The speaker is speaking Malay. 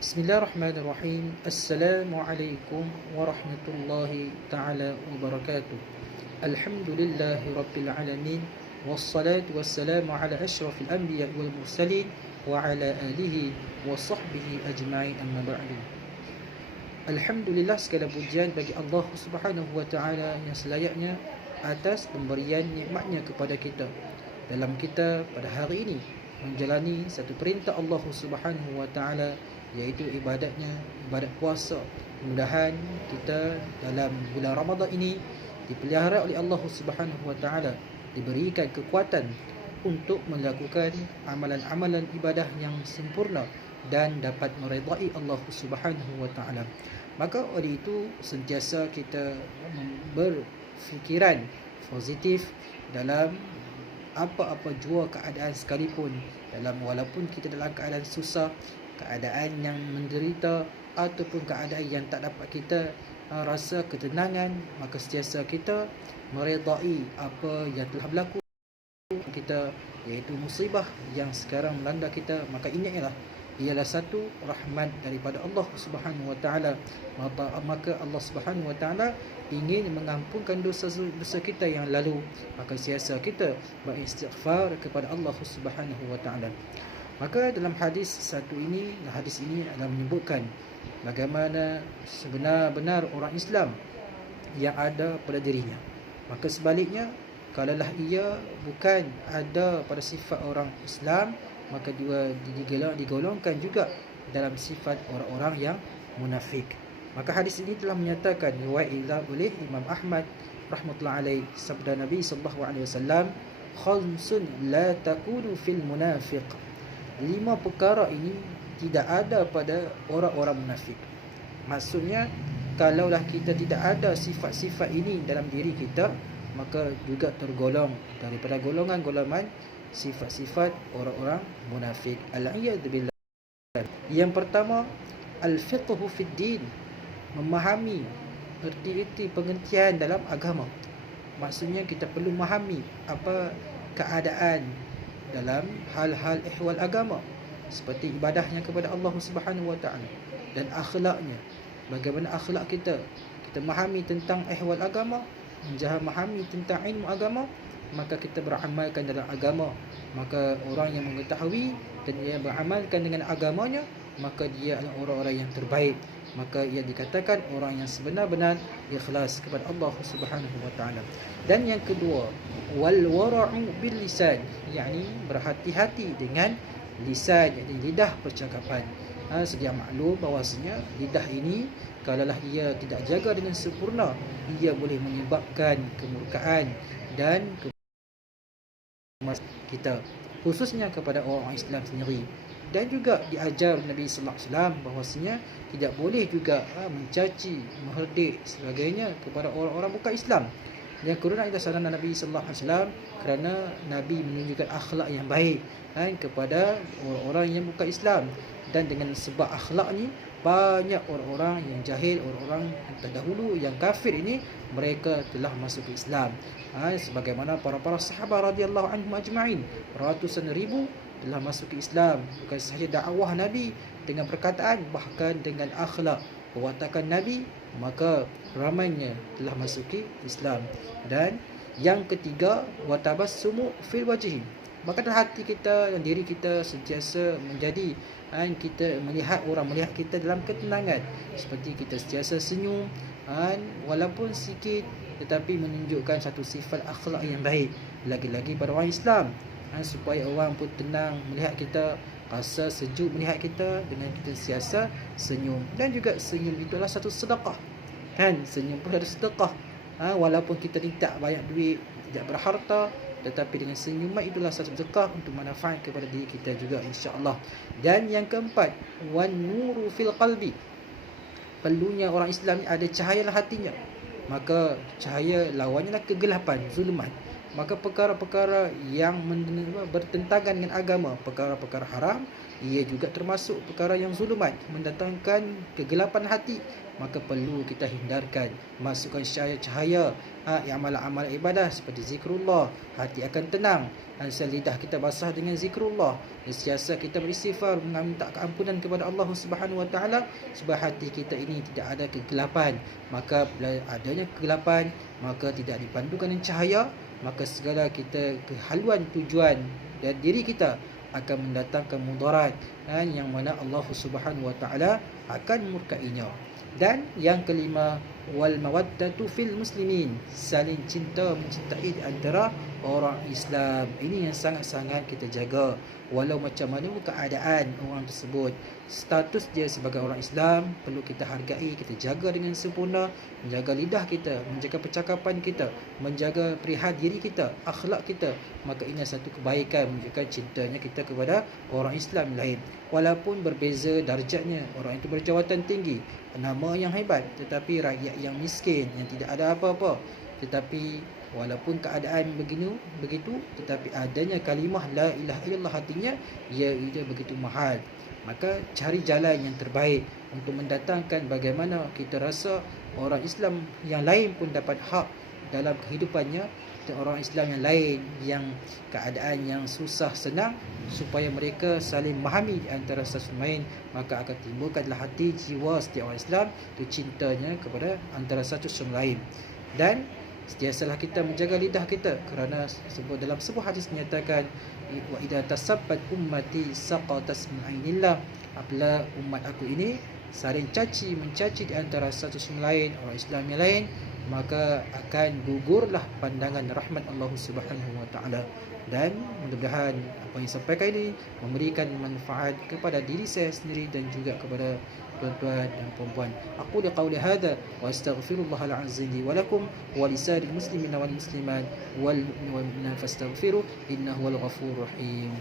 Bismillahirrahmanirrahim. Assalamualaikum warahmatullahi ta'ala wabarakatuh. Alhamdulillahi rabbil alamin. Wassalatu wassalamu ala ashrafil anbiya wal mursalin wa ala alihi wa sahbihi ajma'in, amma ba'du. Alhamdulillah, segala pujian bagi Allah Subhanahu wa ta'ala yang selayaknya atas pemberian nikmatnya kepada kita dalam kita pada hari ini menjalani satu perintah Allah Subhanahu wa ta'ala, iaitu ibadat puasa. Mudah-mudahan kita dalam bulan Ramadan ini dipelihara oleh Allah Subhanahu wa ta'ala, diberikan kekuatan untuk melakukan amalan-amalan ibadah yang sempurna dan dapat meredai Allah Subhanahu wa ta'ala. Maka oleh itu sentiasa kita berfikiran positif dalam apa-apa jua keadaan sekalipun, walaupun kita dalam keadaan susah, keadaan yang menderita, ataupun keadaan yang tak dapat kita rasa ketenangan, maka sentiasa kita meredai apa yang telah berlaku kita, iaitu musibah yang sekarang melanda kita. Maka ini ialah satu rahmat daripada Allah Subhanahu wa ta'ala. Maka Allah Subhanahu wa ta'ala ingin mengampunkan dosa-dosa kita yang lalu, maka siasa kita beristighfar kepada Allah Subhanahu wa ta'ala. Maka dalam hadis ini adalah menyebutkan bagaimana sebenar-benar orang Islam yang ada pada dirinya. Maka sebaliknya, kalaulah ia bukan ada pada sifat orang Islam, maka dia digolongkan juga dalam sifat orang-orang yang munafik. Maka hadis ini telah menyatakan, riwayat oleh Imam Ahmad rahmatullahi alaih, sabda Nabi sallallahu alaihi wasallam, khamsun la takunu fil munafiq. 5 perkara ini tidak ada pada orang-orang munafik. Maksudnya, kalaulah kita tidak ada sifat-sifat ini dalam diri kita, maka juga tergolong daripada golongan-golongan sifat-sifat orang-orang munafik. Al-iyadzu billah. Yang pertama, al-fiqhu fid din, memahami erti-erti pengertian dalam agama. Maksudnya kita perlu memahami apa keadaan dalam hal-hal ihwal agama, seperti ibadahnya kepada Allah Subhanahu wa ta'ala dan akhlaknya. Bagaimana akhlak kita memahami tentang ihwal agama, memahami tentang ilmu agama, maka kita beramalkan dalam agama. Maka orang yang mengetahui dan ia beramalkan dengan agamanya, maka dia adalah orang-orang yang terbaik. Maka ia dikatakan orang yang sebenar-benar ikhlas kepada Allah Subhanahu wa ta'ala. Dan yang kedua, wal wara'u bil lisan, yakni berhati-hati dengan lisan, yakni lidah percakapan. Sedia maklum bahawasanya lidah ini kalaulah ia tidak jaga dengan sempurna, ia boleh menyebabkan kemurkaan dan kita, khususnya kepada orang Islam sendiri. Dan juga diajar Nabi sallallahu alaihi wasallam bahawasanya tidak boleh juga mencaci, mengherdik sebagainya kepada orang-orang bukan Islam. Yang kedua adalah saran Nabi sallallahu alaihi wasallam, kerana Nabi menunjukkan akhlak yang baik kepada orang-orang yang bukan Islam. Dan dengan sebab akhlak ni, banyak orang-orang yang jahil, orang-orang yang terdahulu yang kafir ini, mereka telah masuk ke Islam. Sebagaimana para sahabat radhiyallahu anhum ajma'in, ratusan ribu telah masuk ke Islam. Bukan sahaja dakwah Nabi dengan perkataan, bahkan dengan akhlak perwatakan Nabi, maka ramainya telah masuk ke Islam. Dan yang ketiga, watabassumu fil wajhi, maka dalam hati kita dan diri kita sentiasa menjadi kita melihat orang melihat kita dalam ketenangan, seperti kita sentiasa senyum walaupun sikit, tetapi menunjukkan satu sifat akhlak yang baik, lagi-lagi pada orang Islam, supaya orang pun tenang melihat kita, rasa sejuk melihat kita dengan kita sentiasa senyum. Dan juga senyum itu adalah satu sedekah, senyum pun ada sedekah. Walaupun kita tidak banyak duit, tidak berharta, tetapi dengan senyuman itulah satu sedekah untuk manfaat kepada diri kita juga, insya-Allah. Dan yang keempat, wan nuru fil qalbi, perlunya orang Islam ni ada cahaya dalam hatinya. Maka cahaya lawannya adalah kegelapan, zulmat. maka perkara-perkara yang bertentangan dengan agama, perkara-perkara haram, ia juga termasuk perkara yang zulumat, mendatangkan kegelapan hati, maka perlu kita hindarkan. Masukkan cahaya-cahaya amal-amal ibadah seperti zikrullah, hati akan tenang. Lidah kita basah dengan zikrullah, sentiasa kita beristighfar, meminta keampunan kepada Allah Subhanahu Wa Taala, sebab hati kita ini tidak ada kegelapan. Maka bila adanya kegelapan, maka tidak dipandukan dengan cahaya, maka segala kita kehaluan tujuan dan diri kita akan mendatangkan mudarat, yang mana Allah Subhanahu Wa Taala akan murkainya. Dan yang kelima, wal mawaddatu fil muslimin, saling cinta mencintai di antara orang Islam. Ini yang sangat-sangat kita jaga. Walau macam mana keadaan orang tersebut, status dia sebagai orang Islam perlu kita hargai, kita jaga dengan sempurna, menjaga lidah kita, menjaga percakapan kita, menjaga perihal diri kita, akhlak kita. Maka ini satu kebaikan, menunjukkan cintanya kita kepada orang Islam lain. Walaupun berbeza darjatnya, orang itu berjawatan tinggi, nama yang hebat, tetapi rakyat yang miskin, yang tidak ada apa-apa. Tetapi walaupun keadaan begitu, tetapi adanya kalimah la ilaha illallah hatinya, ia begitu mahal. Maka cari jalan yang terbaik untuk mendatangkan bagaimana kita rasa orang Islam yang lain pun dapat hak dalam kehidupannya, dan orang Islam yang lain yang keadaan yang susah senang, supaya mereka saling memahami di antara satu sama lain. Maka akan timbulkanlah hati jiwa setiap orang Islam itu cintanya kepada antara satu sama lain. Dan sentiasalah kita menjaga lidah kita, kerana sebut dalam sebuah hadis menyatakan, wa idza tasabbat ummati saqatas min ainillah, apabila umat aku ini saling mencaci di antara satu sama lain, orang Islam yang lain, maka akan gugurlah pandangan rahmat Allah Subhanahu Wa Taala. Dan mudah-mudahan apa yang sampaikan ini memberikan manfaat kepada diri saya sendiri dan juga kepada tuan-tuan dan puan-puan. Aku qauli hadza wa astaghfirullahal azim li wa lakum wa lisa'il muslimina wal muslimat wal mu'minina fastaghfiruh innahu wal ghafurur rahim.